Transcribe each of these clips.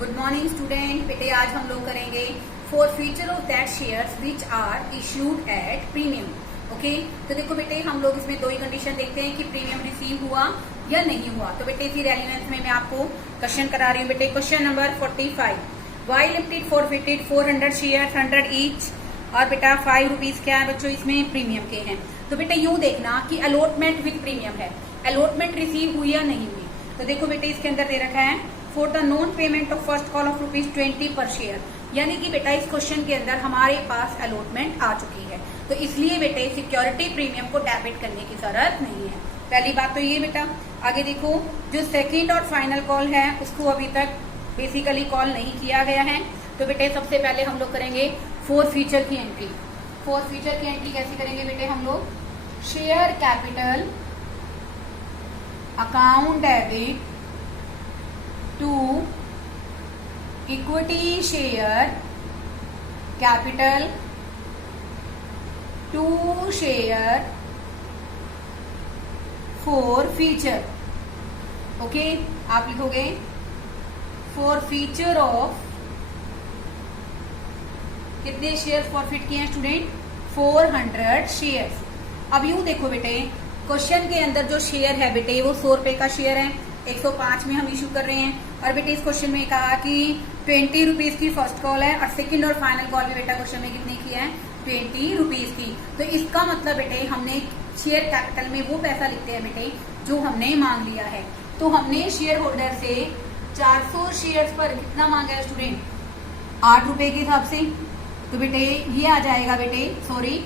Good morning student. बेटे आज हम लोग करेंगे forfeiture of that shares which are issued at premium. Okay, तो देखो बेटे हम लोग इसमें दो ही कंडीशन देखते हैं कि प्रीमियम रिसीव हुआ या नहीं हुआ। तो बेटे इसी रेलिवेंस में मैं आपको क्वेश्चन करा रही हूँ। बेटे question number 45, Y limited forfeited 400 share 100 each, और बेटा 5 रुपीज क्या है बच्चों इसमें प्रीमियम के हैं। तो बेटे यूं देखना कि अलॉटमेंट विद प्रीमियम है, अलॉटमेंट रिसीव हुई या नहीं हुई। तो देखो बेटे इसके अंदर दे रखा है for the non payment of first call of ₹20 पर शेयर, यानी कि बेटा इस क्वेश्चन के अंदर हमारे पास अलॉटमेंट आ चुकी है। तो इसलिए बेटे सिक्योरिटी प्रीमियम को डेबिट करने की जरूरत नहीं है। पहली बात तो ये बेटा। आगे देखो जो सेकेंड और फाइनल कॉल है उसको अभी तक बेसिकली कॉल नहीं किया गया है। तो बेटे सबसे पहले हम लोग करेंगे फोर फीचर की एंट्री। फोर फीचर की एंट्री कैसे करेंगे बेटे हम लोग, share capital account debit to equity share capital to share forfeiture. Okay, आप लिखोगे फॉर फीचर ऑफ कितने शेयर फॉरफिट किए हैं स्टूडेंट, 400 शेयर्स। अब यूं देखो बेटे क्वेश्चन के अंदर जो शेयर है बेटे वो 100 रुपए का शेयर है, 105 में हम इश्यू कर रहे हैं। और बेटे इस क्वेश्चन में कहा कि 20 रुपीज की फर्स्ट कॉल है और सेकंड और फाइनल कॉल भी बेटा क्वेश्चन में कितने की है, 20 रुपीज की। तो इसका मतलब बेटे हमने शेयर कैपिटल में वो पैसा लिखते हैं बेटे जो हमने मांग लिया है। तो हमने शेयर होल्डर से 400 शेयर्स पर कितना मांगा है स्टूडेंट, 8 रुपए के हिसाब से। तो बेटे ये आ जाएगा बेटे, sorry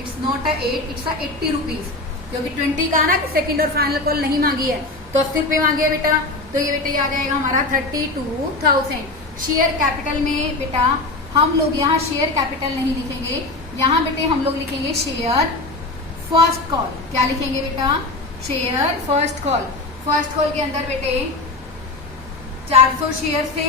it's not a 8, it's a 80 rupees, क्योंकि 20 का ना कि सेकंड और फाइनल कॉल नहीं मांगी है तो 80 रुपए मांगे है बेटा। तो ये बेटे आ जाएगा हमारा 32,000। शेयर कैपिटल में बेटा हम लोग यहाँ शेयर कैपिटल नहीं लिखेंगे, यहाँ बेटे हम लोग लिखेंगे शेयर फर्स्ट कॉल। क्या लिखेंगे बेटा, share first call. First call के अंदर बेटे 400 शेयर से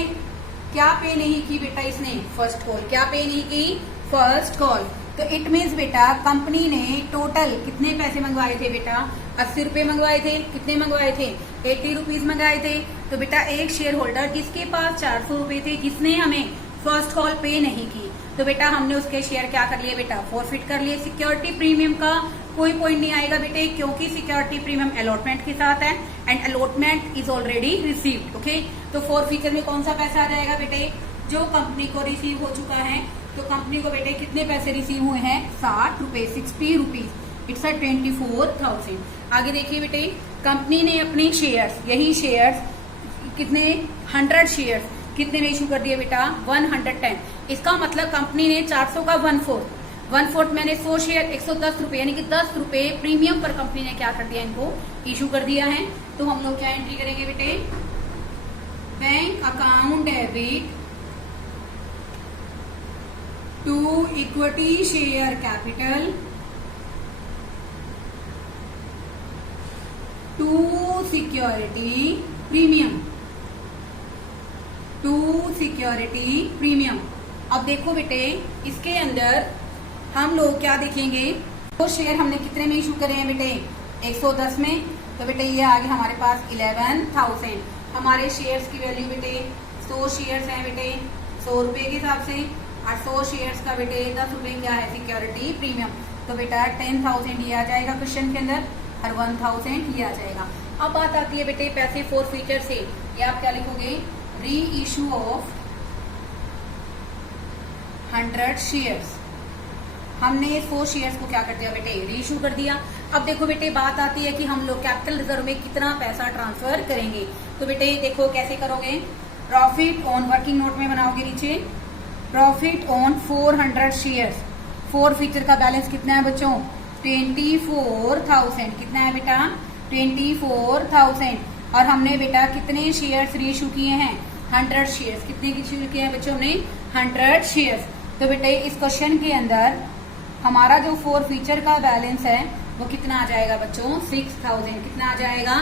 क्या पे नहीं की बेटा इसने, फर्स्ट कॉल। क्या पे नहीं की, फर्स्ट कॉल। तो इट मीन्स बेटा कंपनी ने टोटल कितने पैसे मंगवाए थे बेटा, 80 रुपए मंगवाए थे। कितने मंगवाए थे, 80 रुपीज मंगवाए थे। तो बेटा एक शेयर होल्डर जिसके पास 400 रुपए थे, जिसने हमें फर्स्ट कॉल पे नहीं की, तो बेटा हमने उसके शेयर क्या कर लिए बेटा, फॉरफिट कर लिए। सिक्योरिटी प्रीमियम का कोई पॉइंट नहीं आएगा बेटे, क्योंकि सिक्योरिटी प्रीमियम अलॉटमेंट के साथ है and allotment is already received. Okay, तो फोर फीचर में कौन सा पैसा आ जाएगा बेटे, जो कंपनी को रिसीव हो चुका है। तो कंपनी को बेटे कितने पैसे रिसीव हुए हैं, 60 रुपए, 60 रुपीज, इट्स अ 24,000। आगे देखिए बेटे कंपनी ने अपने शेयर्स, यही शेयर्स कितने, 100 शेयर्स कितने में इशू कर दिए बेटा, 110। इसका मतलब कंपनी ने 400 का 1/4 मैंने 100 शेयर 110 रुपए, यानी कि 10 रुपए प्रीमियम पर कंपनी ने क्या कर दिया, इनको इशू कर दिया है। तो हम लोग क्या एंट्री करेंगे बेटे, bank account debit to equity share capital to security premium, to security premium. अब देखो बेटे इसके अंदर हम लोग क्या देखेंगे, तो शेयर हमने कितने में इशू करे हैं बेटे, 110 में। तो बेटे ये आ गया हमारे पास 11,000। हमारे शेयर्स की वैल्यू बेटे 100 शेयर्स हैं बेटे 100 रुपए के हिसाब से, और 100 शेयर्स का बेटे 10 रुपए क्या है, सिक्योरिटी प्रीमियम। तो बेटा 10,000 ये आ जाएगा क्वेश्चन के अंदर और 1,000 ये आ जाएगा। अब बात आती है बेटे पैसे फोर फीचर से, ये आप क्या लिखोगे, री इशू ऑफ 100 शेयर्स। हमने 100 शेयर्स को क्या कर दिया बेटे, री इशू कर दिया। अब देखो बेटे बात आती है कि हम लोग कैपिटल रिजर्व में कितना पैसा ट्रांसफर करेंगे। तो बेटे देखो कैसे करोगे, प्रॉफिट ऑन, वर्किंग नोट में बनाओगे नीचे, profit on 400 shares. Four feature का बैलेंस कितना है बच्चों, 24,000। कितना है बेटा, 24,000। और हमने बेटा कितने शेयर्स री इशू किए हैं, 100 शेयर्स। कितने की इशू किए हैं बच्चों हमने, 100 शेयर्स। तो बेटे इस क्वेश्चन के अंदर हमारा जो फोर फीचर का बैलेंस है वो कितना आ जाएगा बच्चों, 6,000। कितना आ जाएगा,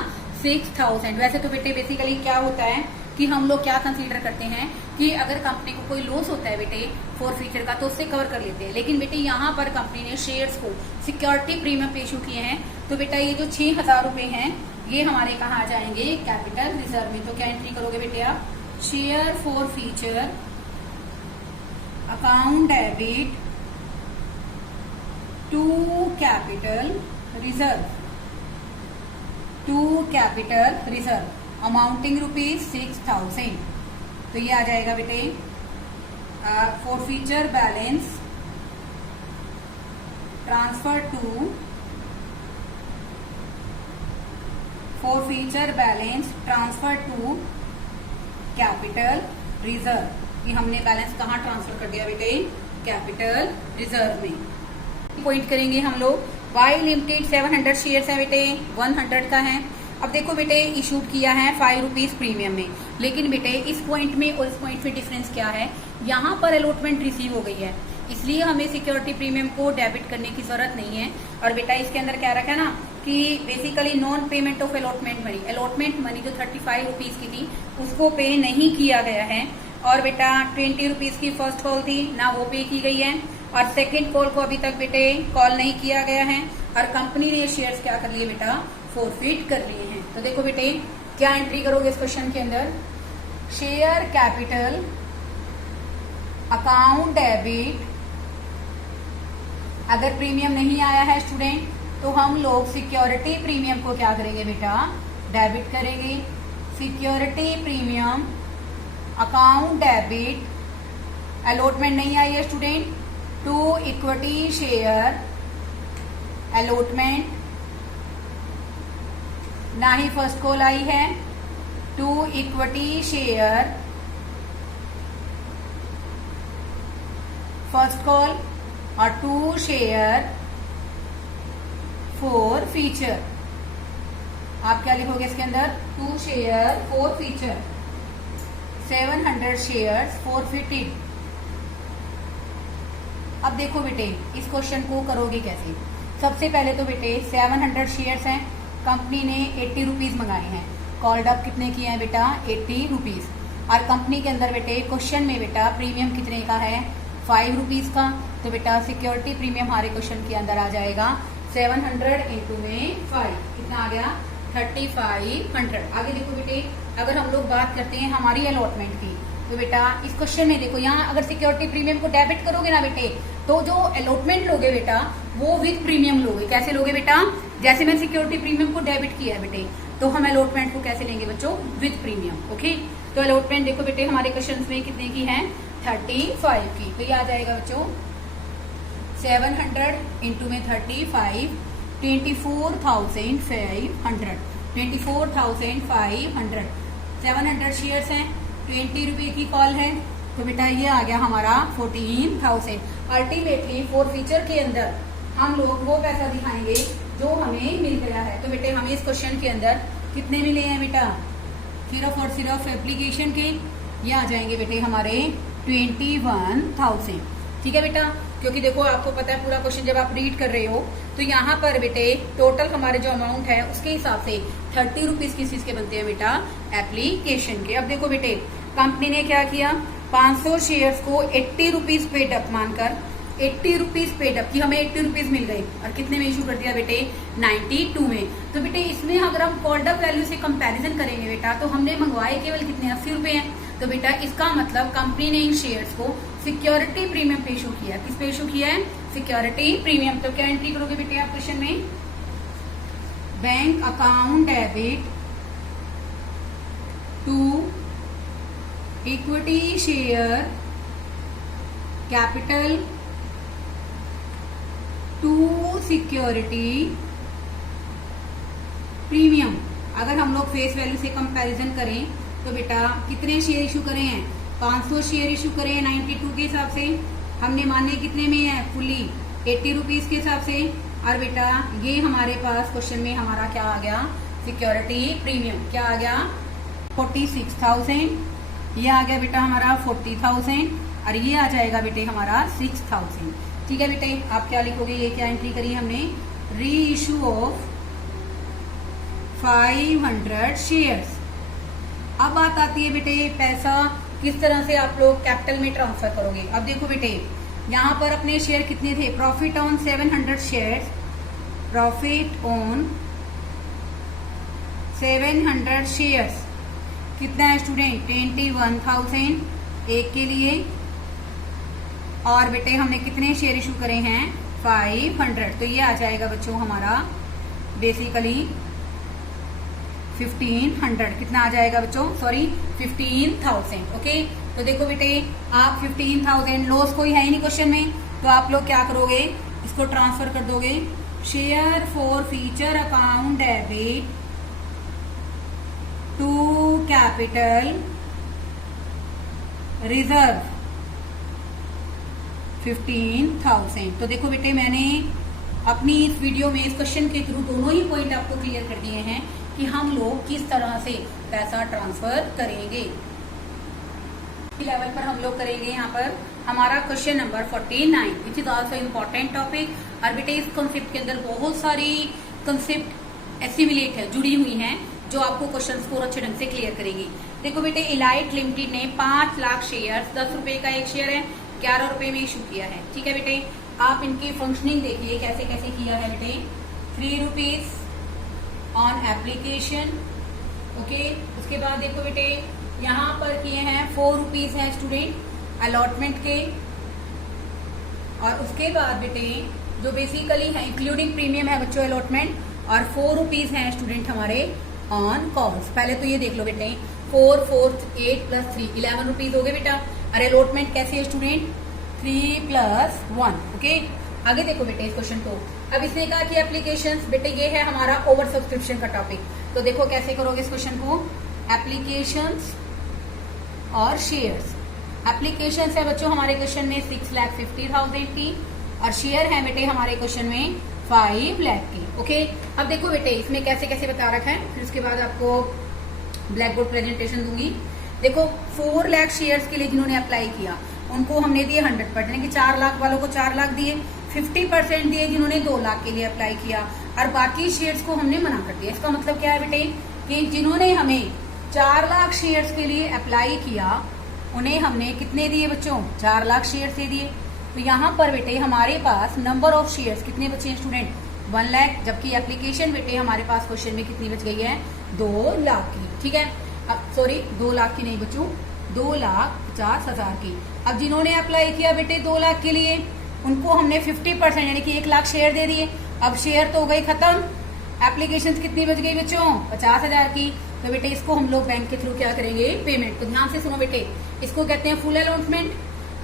6,000। वैसे तो बेटे बेसिकली क्या होता है कि हम लोग क्या कंसीडर करते हैं कि अगर कंपनी को कोई लॉस होता है बेटे फोर फीचर का तो उससे कवर कर लेते हैं, लेकिन बेटे यहाँ पर कंपनी ने शेयर्स को सिक्योरिटी प्रीमियम पे इशू किए हैं। तो बेटा ये जो 6,000 रुपए हैं ये हमारे कहाँ आ जाएंगे, कैपिटल रिजर्व में। तो क्या एंट्री करोगे बेटे आप, share forfeiture account debit to capital reserve amounting ₹6,000। तो ये आ जाएगा बेटे forfeiture balance transfer to capital reserve. ये हमने बैलेंस कहाँ ट्रांसफर कर दिया बेटे? कैपिटल रिजर्व में। पॉइंट करेंगे हम लोग। वाई लिमिटेड 700 शेयर्स है बेटे, 100 का है। अब देखो बेटे इशूड किया है ₹5 प्रीमियम में, लेकिन बेटे इस पॉइंट में और इस पॉइंट में डिफरेंस क्या है? यहाँ पर अलॉटमेंट रिसीव हो गई है, इसलिए हमें सिक्योरिटी प्रीमियम को डेबिट करने की जरूरत नहीं है। और बेटा इसके अंदर क्या रखा है ना कि basically non payment of allotment money जो ₹35 की थी उसको पे नहीं किया गया है। और बेटा ₹20 की फर्स्ट कॉल थी ना, वो पे की गई है। और सेकंड कॉल को अभी तक बेटे कॉल नहीं किया गया है। और कंपनी ने शेयर्स क्या कर लिए बेटा? फोरफिट कर लिए हैं। तो देखो बेटे क्या एंट्री करोगे इस क्वेश्चन के अंदर? Share capital account debit. अगर प्रीमियम नहीं आया है स्टूडेंट तो हम लोग सिक्योरिटी प्रीमियम को क्या करेंगे बेटा? डेबिट करेंगे। Security premium account debit. Allotment नहीं आई है student, to equity share allotment ना ही फर्स्ट कॉल आई है। To equity share first call और टू शेयर फॉर फीचर। आप क्या लिखोगे इसके अंदर? To share forfeiture 700 shares forfeited. अब देखो बेटे इस क्वेश्चन को करोगे कैसे? सबसे पहले तो बेटे 700 शेयर्स हैं, कंपनी ने ₹80 मंगाए हैं। कॉल्ड अप कितने किए हैं बेटा? ₹80। और कंपनी के अंदर बेटे क्वेश्चन में बेटा प्रीमियम कितने का है? ₹5 का। तो बेटा सिक्योरिटी प्रीमियम हमारे क्वेश्चन के अंदर आ जाएगा 700 इंटू में 5 कितना आ गया? 3500। आगे देखो बेटे अगर हम लोग बात करते हैं हमारी अलॉटमेंट की, तो बेटा इस क्वेश्चन में देखो यहाँ अगर सिक्योरिटी प्रीमियम को डेबिट करोगे ना बेटे तो जो अलॉटमेंट लोगे बेटा वो विद प्रीमियम लोगे। कैसे लोगे बेटा? जैसे मैं सिक्योरिटी प्रीमियम को डेबिट किया है बेटे तो हम अलॉटमेंट को कैसे लेंगे बच्चों? With premium. ओके, तो अलॉटमेंट देखो बेटे हमारे क्वेश्चन में कितने की है? 35 की। तो ये आ जाएगा बच्चों 700 इंटू में 35 24,500। 24,500 700 शेयर्स हैं, ₹20 की कॉल है, तो बेटा ये आ गया हमारा 14,000। अल्टीमेटली फॉर फीचर के अंदर हम लोग वो पैसा दिखाएंगे जो हमें मिल गया है। तो बेटे हमें इस क्वेश्चन के अंदर कितने मिले हैं बेटा? सिर्फ और सिर्फ एप्लीकेशन के ये आ जाएंगे बेटे हमारे 21,000। ठीक है बेटा, क्योंकि देखो आपको पता है पूरा क्वेश्चन जब आप रीड कर रहे हो तो यहाँ पर बेटे टोटल हमारे जो अमाउंट है उसके हिसाब से ₹30 किस चीज के बनते हैं बेटा? एप्लीकेशन के। अब देखो बेटे कंपनी ने क्या किया? 500 शेयर्स को ₹80 पेड अप मानकर ₹80 पेड अप की हमें ₹80 मिल गए और कितने में इशू कर दिया बेटे? 92 में। तो बेटे इसमें अगर हम कॉल्ड अप वैल्यू से कंपैरिजन करेंगे बेटा तो हमने मंगवाए केवल कितने? ₹80 हैं। तो बेटा इसका मतलब कंपनी ने इन शेयर्स को सिक्योरिटी प्रीमियम पे इशू किया। किस पे इशू किया है? Security premium. तो क्या एंट्री करोगे बेटे आप क्वेश्चन में? Bank account debit to equity share capital to security premium. अगर हम लोग फेस वैल्यू से कंपैरिजन करें तो बेटा कितने शेयर इशू करे हैं? 500 शेयर इशू करे हैं 92 के हिसाब से। हमने माने कितने में है? फुली ₹80 के हिसाब से। और बेटा ये हमारे पास क्वेश्चन में हमारा क्या आ गया? सिक्योरिटी प्रीमियम क्या आ गया? 46,000। ये आ गया बेटा हमारा 40,000 और ये आ जाएगा बेटे हमारा 6,000। ठीक है बेटे, आप क्या लिखोगे? ये क्या एंट्री करी हमने? री इशू ऑफ 500 शेयर्स। अब बात आती है बेटे पैसा किस तरह से आप लोग कैपिटल में ट्रांसफर करोगे। अब देखो बेटे यहाँ पर अपने शेयर कितने थे? Profit on 700 shares, profit on 700 shares कितना है स्टूडेंट 21,000 एक के लिए, और बेटे हमने कितने शेयर इशू करे हैं 500, तो ये आ जाएगा बच्चों हमारा बेसिकली 1500। कितना आ जाएगा बच्चों, सॉरी 15,000। ओके, तो देखो बेटे आप 15,000 लॉस कोई है ही नहीं क्वेश्चन में, तो आप लोग क्या करोगे, इसको ट्रांसफर कर दोगे share forfeiture account debit to capital reserve 15,000। तो देखो बेटे मैंने अपनी इस वीडियो में इस क्वेश्चन के थ्रू दोनों ही पॉइंट आपको क्लियर कर दिए हैं कि हम लोग किस तरह से पैसा ट्रांसफर करेंगे। लेवल पर हम लोग करेंगे यहाँ पर हमारा question number 49 which is also important topic. और बेटे इस कॉन्सेप्ट के अंदर बहुत सारी कॉन्सेप्ट एसिमिलेट है, जुड़ी हुई हैं, जो आपको क्वेश्चन को अच्छे ढंग से क्लियर करेगी। देखो बेटे इलाइट लिमिटेड ने 5 लाख शेयर 10 रुपए का एक शेयर है 11 रुपए में इशू किया है। ठीक है बेटे, आप इनकी फंक्शनिंग देखिए कैसे कैसे किया है बेटे। 3 रुपीज ऑन एप्लीकेशन। ओके, उसके बाद देखो बेटे यहाँ पर किए हैं 4 रुपीज है स्टूडेंट अलॉटमेंट के, और उसके बाद बेटे जो बेसिकली है इंक्लूडिंग प्रीमियम है बच्चों अलॉटमेंट, और 4 रुपीज है स्टूडेंट हमारे ऑन कॉल्स। पहले तो ये देख लो बेटे 4 4 8 प्लस 3 11 रुपीज हो गए बेटा। और अलॉटमेंट कैसे है स्टूडेंट 3 प्लस 1। ओके, आगे देखो बेटे इस क्वेश्चन को। अब इसने कहा कि एप्लीकेशंस, बेटे ये है हमारा ओवर सब्सक्रिप्शन का टॉपिक, तो देखो कैसे करोगे इस क्वेश्चन को। एप्लीकेशंस और शेयर्स। एप्लीकेशंस है बच्चों हमारे क्वेश्चन में 6,50,000 की, और शेयर है बेटे हमारे क्वेश्चन में 5 लाख की। ओके, अब देखो बेटे इसमें कैसे कैसे बता रखा है, फिर उसके बाद आपको ब्लैक बोर्ड प्रेजेंटेशन दूंगी। देखो 4 लाख शेयर्स के लिए जिन्होंने अप्लाई किया उनको हमने दिए 100%, यानी कि 4 लाख वालों को 4 लाख दिए, 50% दिए जिन्होंने 2 लाख के लिए अप्लाई किया, और बाकी शेयर्स को हमने मना कर दिया। इसका मतलब क्या है बेटे कि जिन्होंने हमें 4 लाख शेयर्स के लिए अप्लाई किया उन्हें हमने कितने दिए बच्चों 4 लाख शेयर्स दे दिए। तो यहाँ पर बेटे हमारे पास नंबर ऑफ शेयर्स कितने बचे हैं स्टूडेंट 1 लाख, जबकि एप्लीकेशन बेटे हमारे पास क्वेश्चन में कितनी बच गई है 2 लाख की। ठीक है, अब सॉरी 2 लाख की नहीं बच्चों 2,50,000 की। अब जिन्होंने अप्लाई किया बेटे 2 लाख के लिए उनको हमने 50% यानी कि 1 लाख शेयर दे दिए। अब शेयर तो हो गई खत्म, एप्लीकेशन कितनी बच गई बच्चों 50,000 की। तो बेटे इसको हम लोग बैंक के थ्रू क्या करेंगे पेमेंट। तो ध्यान से सुनो बेटे, इसको कहते हैं फुल अलॉटमेंट,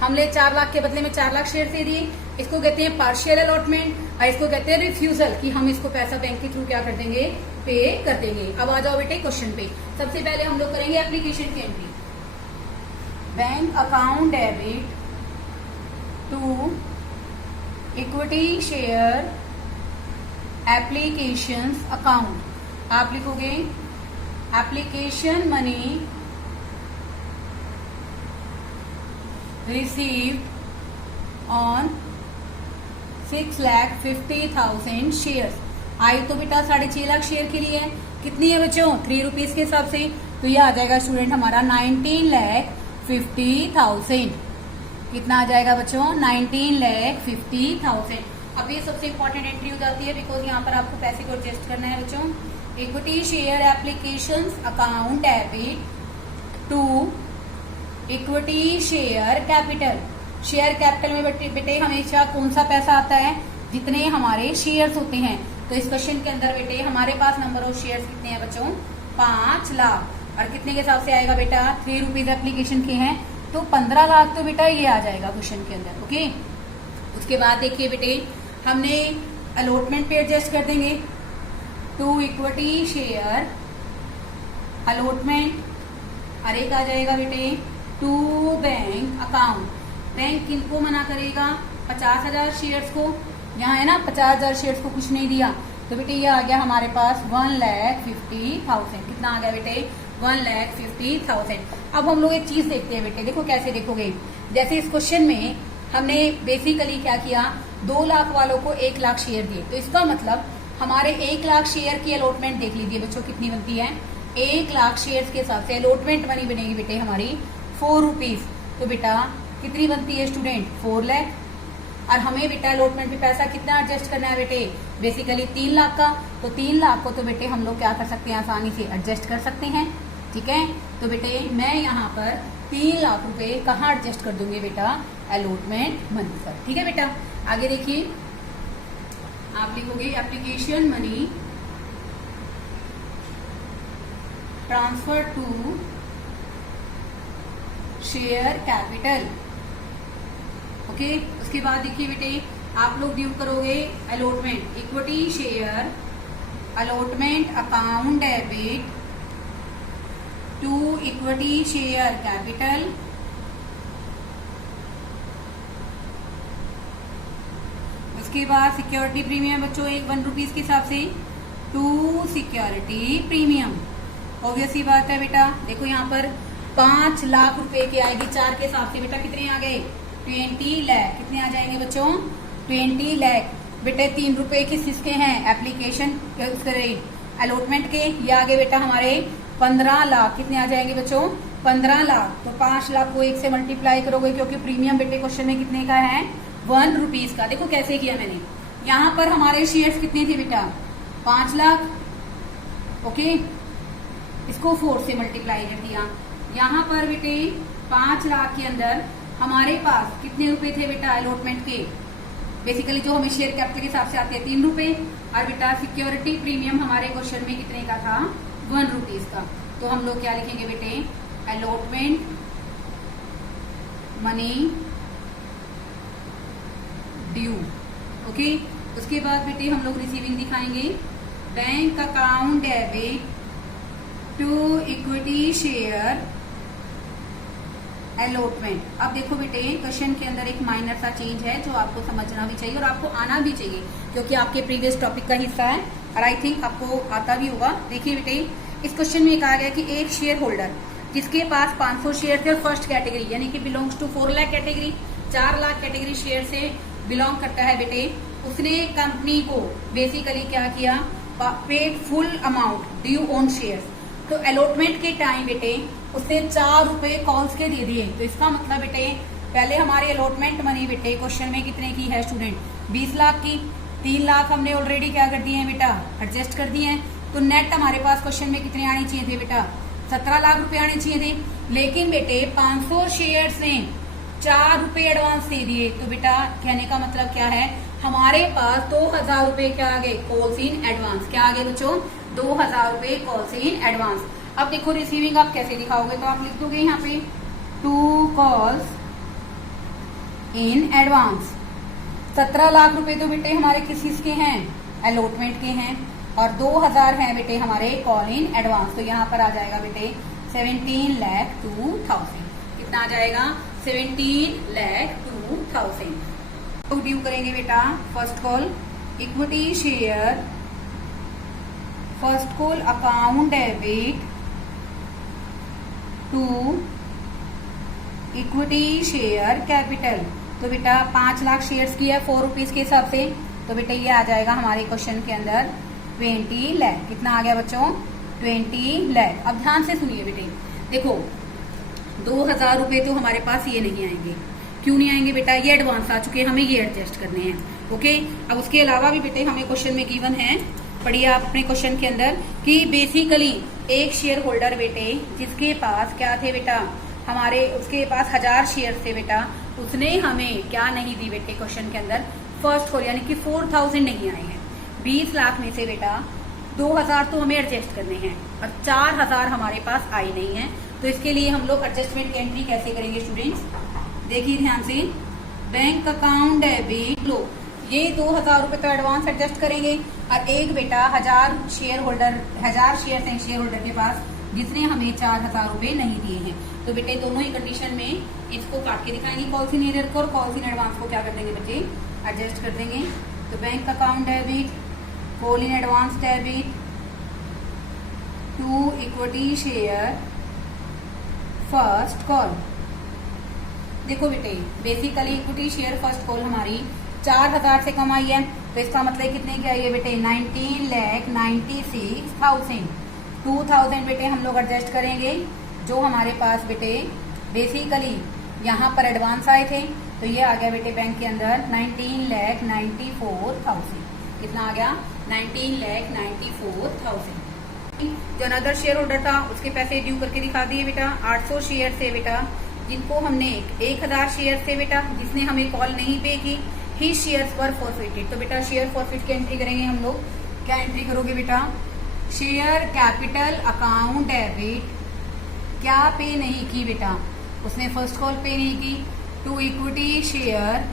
हमने 4 लाख के बदले में 4 लाख शेयर दे दिए। इसको कहते हैं पार्शियल अलॉटमेंट, और इसको कहते हैं रिफ्यूजल, कि हम इसको पैसा बैंक के थ्रू क्या कर देंगे पे कर देंगे। अब आ जाओ बेटे क्वेश्चन पे। सबसे पहले हम लोग करेंगे एप्लीकेशन की एंट्री। Bank account debit to equity share applications account. आप लिखोगे application money received on 6,50,000 shares. आई तो बेटा 6.5 लाख शेयर के लिए है, कितनी है बच्चों 3 रुपीज के हिसाब से, तो ये आ जाएगा स्टूडेंट हमारा 19,50,000। कितना आ जाएगा बच्चों 19,50,000। अब ये सबसे इंपॉर्टेंट एंट्री हो जाती है, बिकॉज यहाँ पर आपको पैसे को एडजस्ट करना है बच्चों। Equity share applications account debit to equity share capital. Share capital में बेटे हमेशा कौन सा पैसा आता है जितने हमारे शेयर्स होते हैं। तो इस क्वेश्चन के अंदर बेटे हमारे पास नंबर ऑफ शेयर्स कितने हैं बच्चों 5 लाख, और कितने के हिसाब से आएगा बेटा 3 रुपीज एप्लीकेशन के हैं, तो 15 लाख तो बेटा ये आ जाएगा क्वेश्चन के अंदर। ओके, उसके बाद देखिए बेटे हमने अलॉटमेंट पे एडजस्ट कर देंगे टू इक्विटी शेयर अलॉटमेंट, और एक आ जाएगा बेटे टू बैंक अकाउंट। बैंक किनको मना करेगा 50,000 शेयर्स को, यहाँ है ना 50,000 शेयर्स को कुछ नहीं दिया, तो बेटे ये आ गया हमारे पास 1,50,000। कितना आ गया बेटे 1,50,000। अब हम लोग एक चीज देखते हैं बेटे, देखो कैसे देखोगे। जैसे इस क्वेश्चन में हमने बेसिकली क्या किया 2 लाख वालों को 1 लाख शेयर दिए, तो इसका मतलब हमारे 1 लाख शेयर की अलॉटमेंट देख लीजिए बच्चों कितनी बनती है। 1 लाख शेयर्स के हिसाब से अलॉटमेंट मनी बनेगी बेटे हमारी 4 रुपीज, तो बेटा कितनी बनती है स्टूडेंट 4 लाख। और हमें बेटा अलॉटमेंट पे पैसा कितना एडजस्ट करना है बेटे बेसिकली 3 लाख का, तो 3 लाख को तो बेटे हम लोग क्या कर सकते हैं आसानी से एडजस्ट कर सकते हैं। ठीक है। तो बेटे मैं यहाँ पर 3 लाख रुपए कहाँ एडजस्ट कर दूंगी बेटा, अलॉटमेंट मनी पर। ठीक है बेटा, आगे देखिए आप लिखोगे application money transfer to share capital. Okay, उसके बाद देखिए बेटे आप लोग ड्यू करोगे allotment equity share allotment account debit to equity share capital उसके बाद सिक्योरिटी प्रीमियम बच्चों एक 1 रुपीज के हिसाब से टू सिक्योरिटी प्रीमियम। ऑब्वियस ही बात है बेटा, देखो यहाँ पर 5 लाख रुपए की आएगी 4 के हिसाब से बेटा, कितने आ गए 20 लाख। कितने आ जाएंगे बच्चों 20 लाख। बेटे 3 रुपए किसके हैं, एप्लीकेशन अलॉटमेंट के, ये आगे बेटा हमारे 15 लाख। कितने आ जाएंगे बच्चों 15 लाख। तो 5 लाख को 1 से मल्टीप्लाई करोगे क्योंकि प्रीमियम बेटे क्वेश्चन में कितने का है 1 रुपीज का। देखो कैसे किया मैंने, यहाँ पर हमारे शेयर्स कितने थे बेटा 5 लाख। ओके, इसको 4 से मल्टीप्लाई कर दिया। यहाँ पर बेटे 5 लाख के अंदर हमारे पास कितने रुपए थे बेटा अलॉटमेंट के, बेसिकली जो हमें शेयर कैपिटल के हिसाब से आते हैं 3 रुपए, और बेटा सिक्योरिटी प्रीमियम हमारे क्वेश्चन में कितने का था 1 रुपीज का। तो हम लोग क्या लिखेंगे बेटे, अलॉटमेंट मनी ड्यू। ओके, उसके बाद बेटे हम लोग रिसीविंग दिखाएंगे, bank account debit to equity share allotment. अब देखो बेटे क्वेश्चन के अंदर एक माइनर सा चेंज है जो आपको समझना भी चाहिए और आपको आना भी चाहिए क्योंकि आपके प्रीवियस टॉपिक का हिस्सा है और आई थिंक आपको आता भी होगा। देखिए बेटे इस क्वेश्चन में कहा गया कि एक शेयर होल्डर जिसके पास 500 शेयर थे फर्स्ट कैटेगरी यानी कि belongs to 4 lakh category, 4 lakh category share से बिलोंग करता है बेटे, उसने कंपनी को बेसिकली क्या किया, paid full amount due on shares. तो अलॉटमेंट के टाइम बेटे उसने 4 रुपए कॉल्स के दे दिए। तो इसका मतलब बेटे पहले हमारी अलॉटमेंट मनी बेटे क्वेश्चन में कितने की है स्टूडेंट 20 लाख की, 3 लाख हमने ऑलरेडी क्या कर दिए हैं बेटा एडजस्ट कर दिए हैं। तो नेट हमारे पास क्वेश्चन में कितने आने चाहिए थे बेटा 17 लाख रुपए आने चाहिए थे, लेकिन बेटे 500 शेयर्स ने 4 रुपए एडवांस दे दिए। तो बेटा कहने का मतलब क्या है, हमारे पास 2000 रुपए क्या आ गए कॉल्स इन एडवांस। क्या आ गए बच्चों 2000 रुपए कॉल्स इन एडवांस। अब देखो रिसीविंग आप कैसे दिखाओगे, तो आप लिख दोगे यहाँ पे 2 कॉल्स इन एडवांस। 17 लाख रुपए तो बेटे हमारे किस चीज के हैं अलॉटमेंट के हैं और 2000 हैं बेटे हमारे कॉल इन एडवांस। तो यहाँ पर आ जाएगा बेटे 17,02,000। कितना आ जाएगा 17,02,000। तो ड्यू करेंगे बेटा first call equity share first call account debit to equity share capital. तो बेटा 5 लाख शेयर्स की है 4 रुपीज के हिसाब से। तो बेटा ये आ जाएगा हमारे क्वेश्चन के अंदर 20 लाख। कितना आ गया बच्चों 20 लाख। अब ध्यान से सुनिए बेटे, देखो 2000 रुपए तो हमारे पास ये नहीं आएंगे। क्यों नहीं आएंगे बेटा, ये एडवांस आ चुके हैं, हमें ये एडजस्ट करने हैं। ओके, अब उसके अलावा भी बेटे हमें क्वेश्चन में गिवन है, पढ़िए आप अपने क्वेश्चन के अंदर कि बेसिकली एक शेयर होल्डर बेटे जिसके पास क्या थे बेटा हमारे उसके पास 1000 शेयर थे बेटा, उसने हमें क्या नहीं दी बेटे क्वेश्चन के अंदर फर्स्ट कॉल यानी कि 4000 नहीं आए हैं। 20 लाख में से बेटा 2000 तो हमें एडजस्ट करने हैं और 4000 हमारे पास आई नहीं है। तो इसके लिए हम लोग एडजस्टमेंट की एंट्री कैसे करेंगे स्टूडेंट्स, देखिए ध्यान से, बैंक अकाउंट डेबिट लो, ये 2000 रुपए तो एडवांस एडजस्ट करेंगे और एक बेटा 1000 शेयर होल्डर 1000 शेयर हैं शेयर होल्डर के पास जिसने हमें 4000 रुपए नहीं दिए हैं। तो बेटे दोनों ही कंडीशन में इसको काट के दिखाएंगे, कॉल्स इन एरर को और कॉल्स इन एडवांस को क्या कर देंगे बच्चे एडजस्ट कर देंगे। तो bank account debit call in advance debit to equity share first call. देखो बेटे basically equity share first call हमारी 4000 से कम आई है, तो इसका मतलब कितने की आई है बेटे 19,96,000। 2000 बेटे हम लोग एडजस्ट करेंगे जो हमारे पास बेटे बेसिकली यहाँ पर एडवांस आए थे। तो ये आ गया बेटे बैंक के अंदर 19,94,000। कितना आ गया 19,94,000। जो अनदर शेयर होल्डर था उसके पैसे ड्यू करके दिखा दिए बेटा। 800 शेयर थे बेटा जिनको हमने 1000 शेयर थे बेटा जिसने हमें कॉल नहीं पे की, ही शेयर्स वर फॉरफिटेड। तो बेटा शेयर फॉरफिट की एंट्री करेंगे हम लोग। क्या एंट्री करोगे बेटा? शेयर कैपिटल अकाउंट डेबिट, क्या पे नहीं की बेटा? उसने फर्स्ट कॉल पे नहीं की। To equity share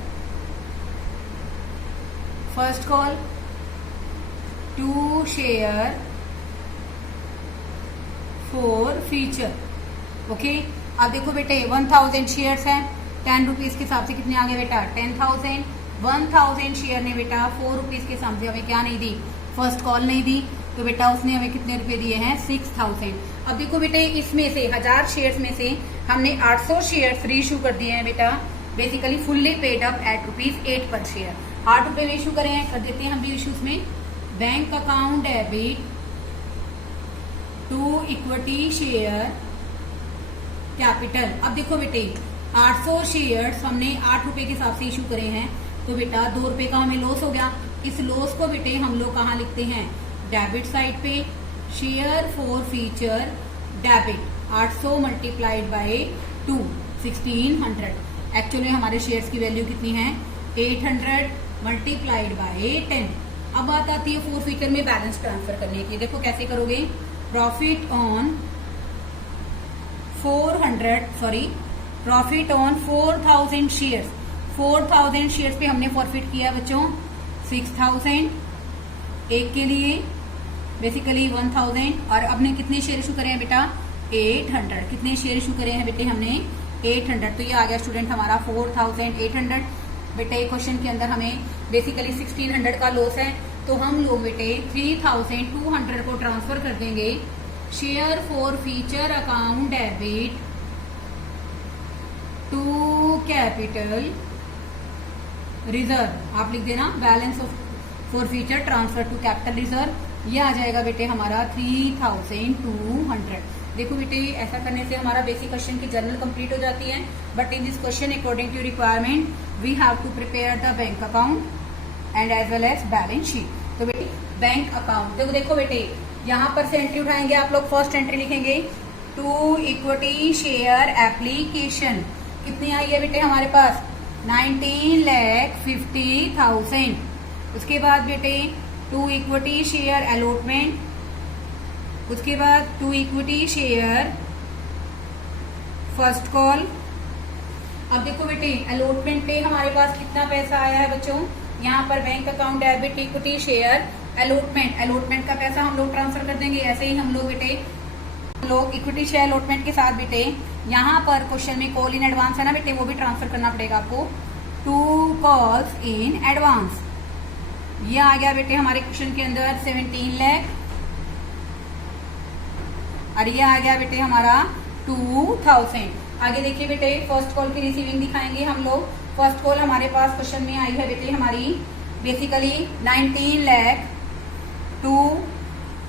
first call, to share forfeiture. Okay, अब देखो बेटे 1000 शेयर्स हैं, 10 रुपीज के हिसाब से कितने आ गए बेटा? 10,000। 1000 शेयर ने बेटा 4 रुपीज के हिसाब से हमें क्या नहीं दी? फर्स्ट कॉल नहीं दी। तो बेटा उसने हमें कितने रुपए दिए हैं? 6000। अब देखो बेटे इसमें से 1000 शेयर्स में से हमने 800 शेयर फ्री इशू कर दिए हैं बेटा, basically fully paid up at ₹8 पर शेयर। 8 रुपए में इशू करें, कर देते हैं हम भी इशूज में। Bank account debit to equity share capital. अब देखो बेटे 800 शेयर्स हमने 8 रुपए के हिसाब से इशू करे हैं, तो बेटा 2 रुपए का हमें लॉस हो गया। इस लॉस को बेटे हम लोग कहाँ लिखते हैं? डेबिट साइड पे। Share for future debit 800 multiplied by 2 1600। Actually हमारे शेयर्स की वैल्यू कितनी है? 800 मल्टीप्लाइड बाय 10। अब बात आती है फॉर फ्यूचर में बैलेंस ट्रांसफर करने की। देखो कैसे करोगे? Profit on 4000 shares. 4000 शेयर्स पे हमने फॉरफिट किया बच्चों 6000 एक के लिए, बेसिकली 1000। और अब ने कितने शेयर इशू करे हैं बेटा? 800। कितने शेयर इशू करे हैं बेटे हमने? 800। तो ये आ गया स्टूडेंट हमारा 4800। बेटे क्वेश्चन के अंदर हमें बेसिकली 1600 का लॉस है, तो हम लोग बेटे 3200 को ट्रांसफर कर देंगे share forfeiture account debit to capital reserve. आप लिख देना balance of forfeiture transfer to capital reserve. ये आ जाएगा बेटे हमारा 3200। देखो बेटे ऐसा करने से हमारा बेसिक क्वेश्चन की जर्नल कंप्लीट हो जाती है, but in this question according to requirement we have to prepare the bank account and as well as balance sheet. तो बेटे बैंक अकाउंट देखो बेटे यहाँ पर से एंट्री उठाएंगे आप लोग। फर्स्ट एंट्री लिखेंगे टू इक्विटी शेयर एप्लीकेशन। कितनी आई है बेटे हमारे पास? 19,50,000। उसके बाद बेटे टू इक्विटी शेयर अलॉटमेंट, उसके बाद to equity share first call. अब देखो बेटे अलॉटमेंट पे हमारे पास कितना पैसा आया है बच्चों? यहाँ पर bank account debit equity share allotment, allotment का पैसा हम लोग ट्रांसफर कर देंगे। ऐसे ही हम लोग बेटे इक्विटी शेयर अलॉटमेंट के साथ बेटे यहाँ पर क्वेश्चन में कॉल इन एडवांस है ना बेटे, वो भी ट्रांसफर करना पड़ेगा आपको। 2 कॉल्स इन एडवांस, ये आ गया बेटे हमारे क्वेश्चन के अंदर 17 लाख। और ये आ गया बेटे हमारा 2000। आगे देखिए बेटे फर्स्ट कॉल की रिसीविंग दिखाएंगे हम लोग। फर्स्ट कॉल हमारे पास क्वेश्चन में आई है बेटे हमारी basically 19 lakh to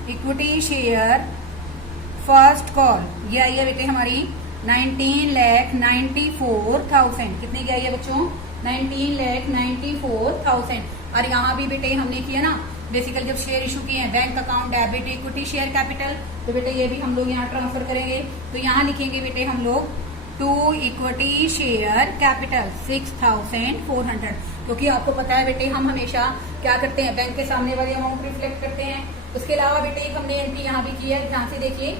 equity share first call. ये आई है बेटे हमारी 19,94,000। कितनी की आई है बच्चों? 19,94,000। और यहाँ भी बेटे हमने किया ना बेसिकली जब शेयर इशू किए हैं bank account debit equity share capital, तो बेटे ये भी हम लोग यहाँ ट्रांसफर करेंगे। तो यहाँ लिखेंगे बेटे हम लोग टू इक्विटी शेयर कैपिटल 6,400, क्योंकि आपको पता है बेटे हम हमेशा क्या करते हैं? बैंक के सामने वाली अमाउंट रिफ्लेक्ट करते हैं। उसके अलावा बेटे एक हमने एंट्री यहाँ भी की है, ध्यान से देखिए,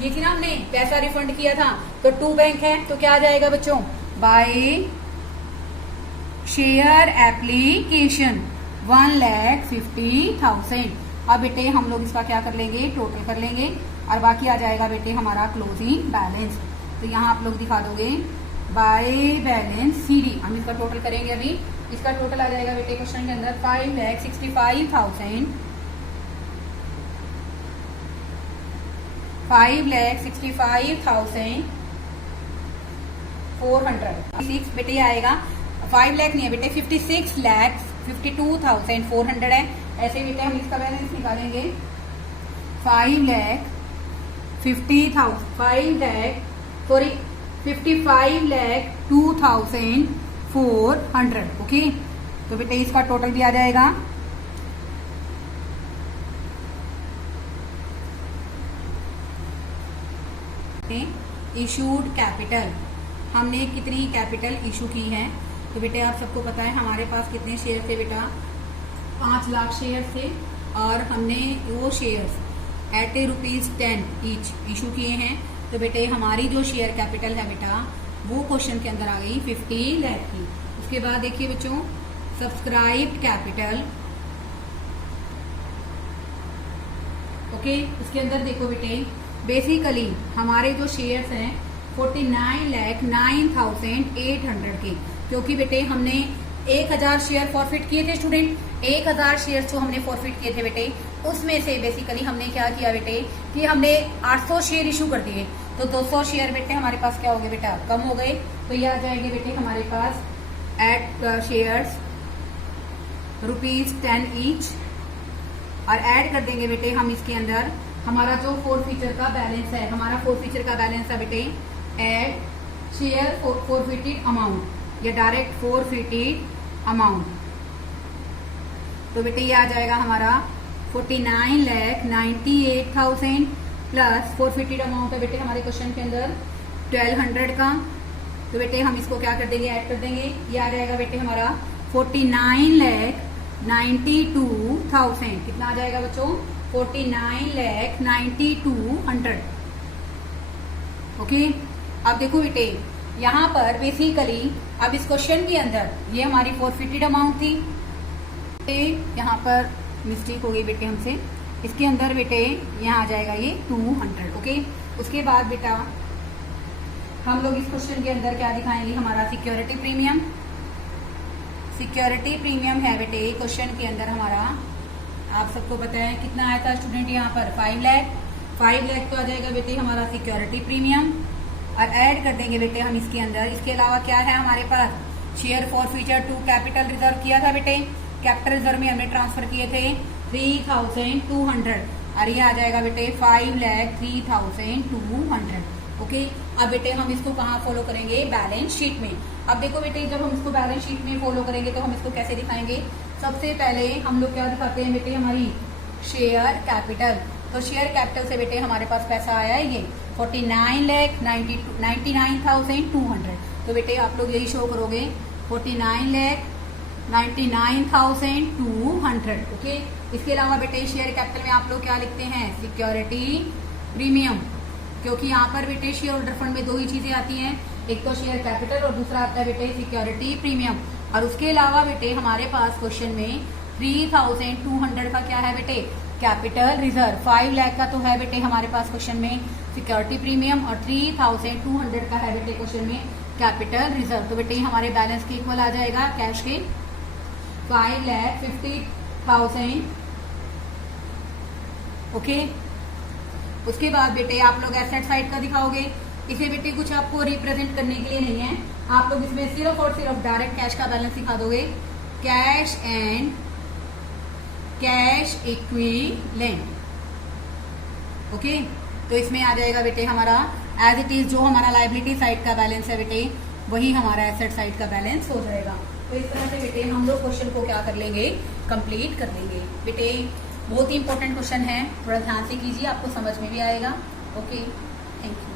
की थी ना हमने पैसा रिफंड किया था, तो टू बैंक है तो क्या आ जाएगा बच्चों? By share application 1,50,000। अब बेटे हम लोग इसका क्या कर लेंगे? टोटल कर लेंगे और बाकी आ जाएगा बेटे हमारा क्लोजिंग बैलेंस। तो यहाँ आप लोग दिखा दोगे बाय बैलेंस सीडी। हम इसका टोटल करेंगे अभी। इसका टोटल आ जाएगा बेटे क्वेश्चन के अंदर 5,65,000 5,65,400। बेटे आएगा 5 लाख नहीं है बेटे 56,52,400 है। ऐसे बेटे हम इसका बैलेंस निकालेंगे 55,02,400। ओके, तो बेटे इसका टोटल भी आ जाएगा इशूड कैपिटल, हमने कितनी कैपिटल इशू की है। तो बेटे आप सबको पता है हमारे पास कितने शेयर थे बेटा, 5 लाख शेयर थे और हमने वो शेयर्स एट ₹10 ईच इशू किए हैं। तो बेटे हमारी जो शेयर कैपिटल है बेटा वो क्वेश्चन के अंदर आ गई 50 लाख की। उसके बाद देखिए बच्चों सब्सक्राइब्ड कैपिटल, ओके उसके अंदर देखो बेटे बेसिकली हमारे जो शेयर्स हैं 49,09,800 के, क्योंकि बेटे हमने 1000 शेयर फॉरफिट किए थे स्टूडेंट। 1000 शेयर जो हमने फॉरफिट किए थे बेटे उसमें से बेसिकली हमने क्या किया बेटे कि हमने 800 शेयर इशू कर दिए। तो 200 शेयर बेटे हमारे पास क्या हो गए बेटा, कम हो गए। तो ये आ जाएंगे बेटे हमारे पास एट शेयर्स ₹10 ईच और ऐड कर देंगे बेटे हम इसके अंदर हमारा जो 4 फीचर का बैलेंस है। हमारा 4 फीचर का बैलेंस है बेटे एड शेयर फॉरफिटेड अमाउंट या डायरेक्ट फॉरफिटेड अमाउंट। तो बेटे ये आ जाएगा हमारा 49,98,000 प्लस फॉरफिटेड अमाउंट है बेटे हमारे क्वेश्चन के अंदर 1200 का। तो बेटे हम इसको क्या कर देंगे, ऐड कर देंगे। ये आ जाएगा बेटे हमारा 49,92,000। कितना आ जाएगा बच्चों, 49,92,100। ओके अब देखो बेटे यहाँ पर बेसिकली अब इस क्वेश्चन के अंदर ये हमारी फॉरफिटेड अमाउंट थी। यहाँ पर मिस्टेक हो गई बेटे हमसे, इसके अंदर बेटे यहाँ आ जाएगा ये 200। ओके उसके बाद बेटा हम लोग इस क्वेश्चन के अंदर क्या दिखाएंगे, हमारा सिक्योरिटी प्रीमियम। सिक्योरिटी प्रीमियम है बेटे क्वेश्चन के अंदर हमारा, आप सबको पता है कितना आया था स्टूडेंट यहाँ पर 5 लाख। 5 लाख तो आ जाएगा बेटे हमारा सिक्योरिटी प्रीमियम और ऐड कर देंगे बेटे हम इसके अंदर। इसके अलावा क्या है हमारे पास, share forfeiture to capital reserve किया था बेटे, कैपिटल रिजर्व में हमने ट्रांसफर किए थे 3,200 और ये आ जाएगा बेटे 5,03,200। ओके अब बेटे हम इसको कहाँ फॉलो करेंगे, बैलेंस शीट में। अब देखो बेटे जब हम इसको बैलेंस शीट में फॉलो करेंगे तो हम इसको कैसे दिखाएंगे, सबसे पहले हम लोग क्या दिखाते हैं बेटे हमारी शेयर कैपिटल। तो शेयर कैपिटल से बेटे हमारे पास पैसा आया है ये 49,99,200। तो बेटे आप लोग यही शो करोगे 49,99,200। ओके इसके अलावा बेटे शेयर कैपिटल में आप लोग क्या लिखते हैं, सिक्योरिटी प्रीमियम, क्योंकि यहाँ पर बेटे शेयर होल्डर फंड में 2 ही चीजें आती हैं, एक तो शेयर कैपिटल और दूसरा आता है बेटे सिक्योरिटी प्रीमियम। और उसके अलावा बेटे हमारे पास क्वेश्चन में 3,200 का क्या है बेटे, कैपिटल रिजर्व। 5 लाख का तो है बेटे हमारे पास क्वेश्चन में सिक्योरिटी प्रीमियम और 3,200 का है बेटे क्वेश्चन में कैपिटल रिजर्व। तो बेटे हमारे बैलेंस के इक्वल आ जाएगा कैश के 5,50,000। ओके उसके बाद बेटे आप लोग एसेट साइड का दिखाओगे। इसे बेटे कुछ आपको रिप्रेजेंट करने के लिए नहीं है, आप लोग इसमें सिर्फ और सिर्फ डायरेक्ट कैश का बैलेंस दिखा दोगे, cash and cash equivalent. Okay तो इसमें आ जाएगा बेटे हमारा एज इट इज जो हमारा लायबिलिटी साइड का बैलेंस है बेटे वही हमारा एसेट साइड का बैलेंस हो जाएगा। तो इस तरह से बेटे हम लोग क्वेश्चन को क्या कर लेंगे, कंप्लीट कर लेंगे। बेटे बहुत ही इंपॉर्टेंट क्वेश्चन है, थोड़ा ध्यान से कीजिए, आपको समझ में भी आएगा। Okay thank you.